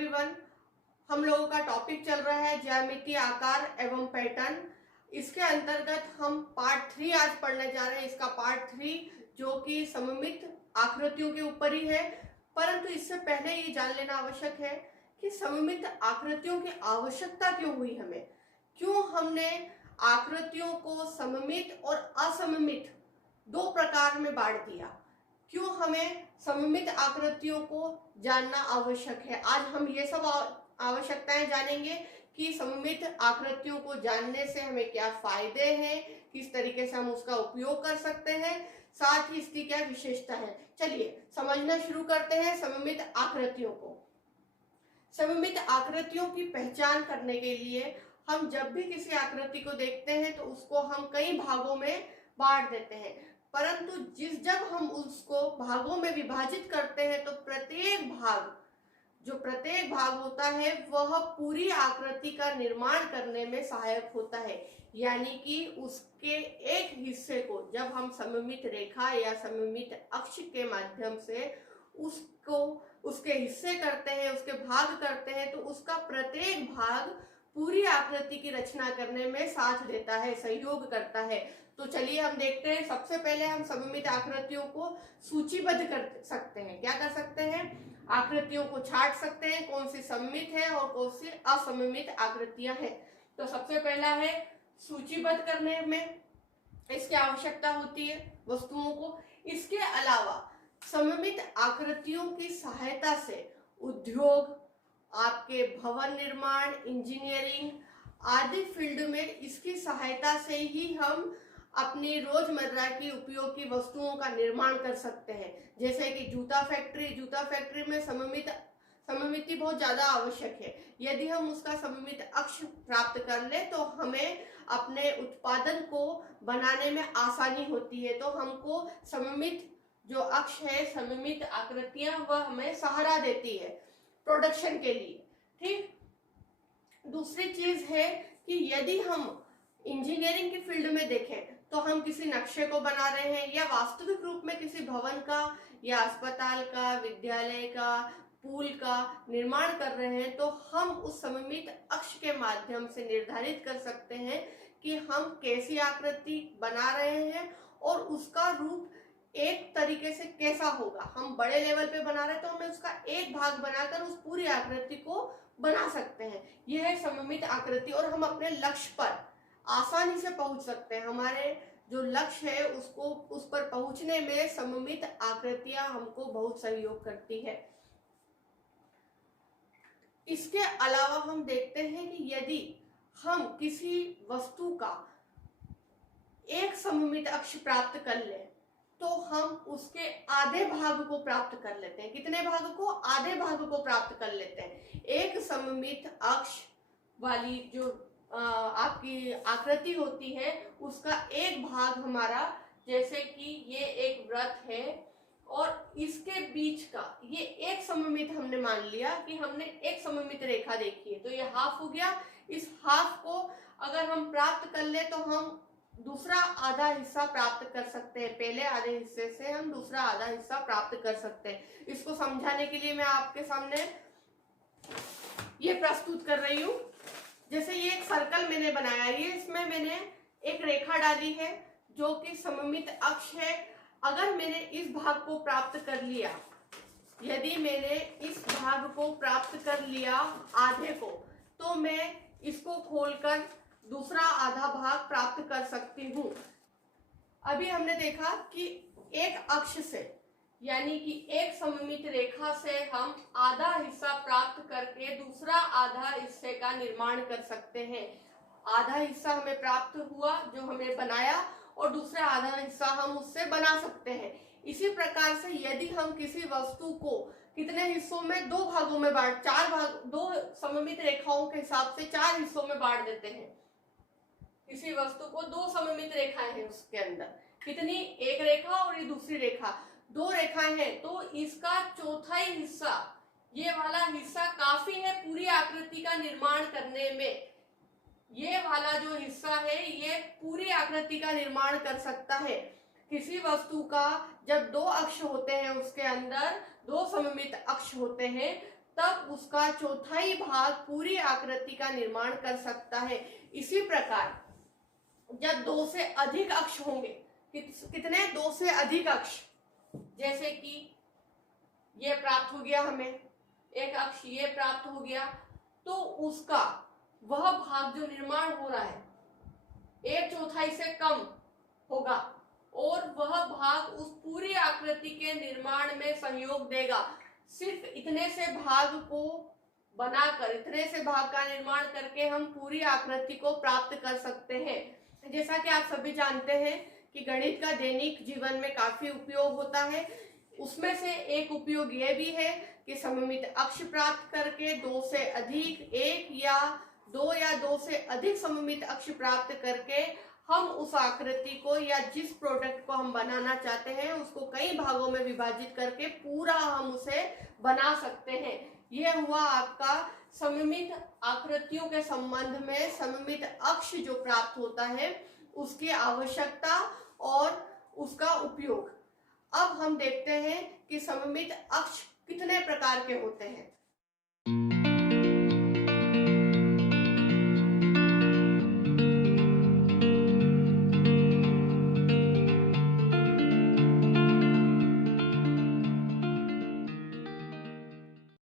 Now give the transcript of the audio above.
Everyone. हम लोगों का टॉपिक चल रहा है ज्यामिति, आकार एवं पैटर्न। इसके अंतर्गत हम पार्ट 3 आज पढ़ने जा रहे हैं। इसका पार्ट 3 जो कि सममित आकृतियों के ऊपर ही है। परंतु इससे पहले ये जान लेना आवश्यक है कि सममित आकृतियों की आवश्यकता क्यों हुई हमें, क्यों हमने आकृतियों को सममित और असममित दो प्रकार में बांट दिया, क्यों हमें सममित आकृतियों को जानना आवश्यक है। आज हम ये सब आवश्यकताएं जानेंगे कि सममित आकृतियों को जानने से हमें क्या फायदे हैं, किस तरीके से हम उसका उपयोग कर सकते हैं, साथ ही इसकी क्या विशेषता है। चलिए समझना शुरू करते हैं सममित आकृतियों को। सममित आकृतियों की पहचान करने के लिए हम जब भी किसी आकृति को देखते हैं तो उसको हम कई भागों में बांट देते हैं, परंतु जब हम उसको भागों में विभाजित करते हैं तो प्रत्येक भाग होता है वह पूरी आकृति का निर्माण करने में सहायक होता है। यानी कि उसके एक हिस्से को जब हम सममित रेखा या सममित अक्ष के माध्यम से उसके हिस्से करते हैं, उसके भाग करते हैं, तो उसका प्रत्येक भाग पूरी आकृति की रचना करने में साथ देता है, सहयोग करता है। तो चलिए हम देखते हैं। सबसे पहले हम सममित आकृतियों को सूचीबद्ध कर सकते हैं। क्या कर सकते हैं? आकृतियों को छांट सकते हैं, कौन सी सममित है और कौन सी असममित आकृतियां हैं। तो सबसे पहला है सूचीबद्ध करने में इसकी आवश्यकता होती है वस्तुओं को। इसके अलावा सममित आकृतियों की सहायता से उद्योग, आपके भवन निर्माण, इंजीनियरिंग आदि फील्ड में इसकी सहायता से ही हम अपनी रोजमर्रा की उपयोग की वस्तुओं का निर्माण कर सकते हैं। जैसे कि जूता फैक्ट्री में सममिति बहुत ज्यादा आवश्यक है। यदि हम उसका सममित अक्ष प्राप्त कर ले तो हमें अपने उत्पादन को बनाने में आसानी होती है। तो हमको सममित जो अक्ष है, सममित आकृतियां, वह हमें सहारा देती है प्रोडक्शन के लिए। ठीक। दूसरी चीज है कि यदि हम इंजीनियरिंग की फील्ड में देखें तो हम किसी नक्शे को बना रहे हैं या वास्तविक रूप में किसी भवन का या अस्पताल का, विद्यालय का, पुल का निर्माण कर रहे हैं, तो हम उस सममित अक्ष के माध्यम से निर्धारित कर सकते हैं कि हम कैसी आकृति बना रहे हैं और उसका रूप एक तरीके से कैसा होगा। हम बड़े लेवल पे बना रहे हैं तो हमें उसका एक भाग बनाकर उस पूरी आकृति को बना सकते हैं। यह है सममित आकृति और हम अपने लक्ष्य पर आसानी से पहुंच सकते हैं। हमारे जो लक्ष्य है उस पर पहुंचने में सममित आकृतियां हमको बहुत सहयोग करती है। इसके अलावा हम देखते हैं कि यदि हम किसी वस्तु का एक सममित अक्ष प्राप्त कर ले तो हम उसके आधे भाग को प्राप्त कर लेते हैं। कितने भाग को? आधे भाग को प्राप्त कर लेते हैं। एक सममित अक्ष वाली जो आपकी आकृति होती है उसका एक भाग हमारा, जैसे कि ये एक वृत्त है और इसके बीच का ये एक सममित, हमने मान लिया कि हमने एक सममित रेखा देखी है, तो ये हाफ हो गया। इस हाफ को अगर हम प्राप्त कर ले तो हम दूसरा आधा हिस्सा प्राप्त कर सकते हैं। पहले आधे हिस्से से हम दूसरा आधा हिस्सा प्राप्त कर सकते हैं। इसको समझाने के लिए मैं आपके सामने ये प्रस्तुत कर रही हूँ। जैसे ये एक सर्कल मैंने बनाया है, इसमें मैंने एक रेखा डाली है जो कि सममित अक्ष है। अगर मैंने इस भाग को प्राप्त कर लिया, यदि मैंने इस भाग को प्राप्त कर लिया आधे को, तो मैं इसको खोलकर दूसरा आधा भाग प्राप्त कर सकती हूँ। अभी हमने देखा कि एक अक्ष से, यानी कि एक सममित रेखा से हम आधा हिस्सा प्राप्त करके दूसरा आधा हिस्से का निर्माण कर सकते हैं। आधा हिस्सा हमें प्राप्त हुआ जो हमने बनाया और दूसरा आधा हिस्सा हम उससे बना सकते हैं। इसी प्रकार से यदि हम किसी वस्तु को कितने हिस्सों में, दो भागों में दो सममित रेखाओं के हिसाब से 4 हिस्सों में बांट देते हैं। किसी वस्तु को दो सममित रेखाएं हैं, उसके अंदर कितनी, एक रेखा और ये दूसरी रेखा, 2 रेखाएं हैं, तो इसका चौथाई हिस्सा, ये वाला हिस्सा काफी है पूरी आकृति का निर्माण करने में। ये वाला जो हिस्सा है ये पूरी आकृति का निर्माण कर सकता है। किसी वस्तु का जब 2 अक्ष होते हैं, उसके अंदर 2 सममित अक्ष होते हैं, तब उसका चौथाई भाग पूरी आकृति का निर्माण कर सकता है। इसी प्रकार जब दो से अधिक अक्ष होंगे, कितने, दो से अधिक अक्ष, जैसे कि ये प्राप्त हो गया हमें, एक अक्ष ये प्राप्त हो गया, तो उसका वह भाग जो निर्माण हो रहा है एक चौथाई से कम होगा और वह भाग उस पूरी आकृति के निर्माण में सहयोग देगा। सिर्फ इतने से भाग को बनाकर, इतने से भाग का निर्माण करके हम पूरी आकृति को प्राप्त कर सकते हैं। जैसा कि आप सभी जानते हैं कि गणित का दैनिक जीवन में काफी उपयोग होता है। उसमें से एक उपयोग यह भी है कि सममित अक्ष प्राप्त करके दो से अधिक, एक या दो से अधिक सममित अक्ष प्राप्त करके हम उस आकृति को या जिस प्रोडक्ट को हम बनाना चाहते हैं उसको कई भागों में विभाजित करके पूरा हम उसे बना सकते हैं। यह हुआ आपका सममित आकृतियों के संबंध में सममित अक्ष जो प्राप्त होता है उसकी आवश्यकता और उसका उपयोग। अब हम देखते हैं कि सममित अक्ष कितने प्रकार के होते हैं।